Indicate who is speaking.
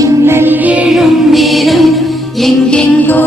Speaker 1: மின்னல் எழும் நேரம் எங்கெங்கோ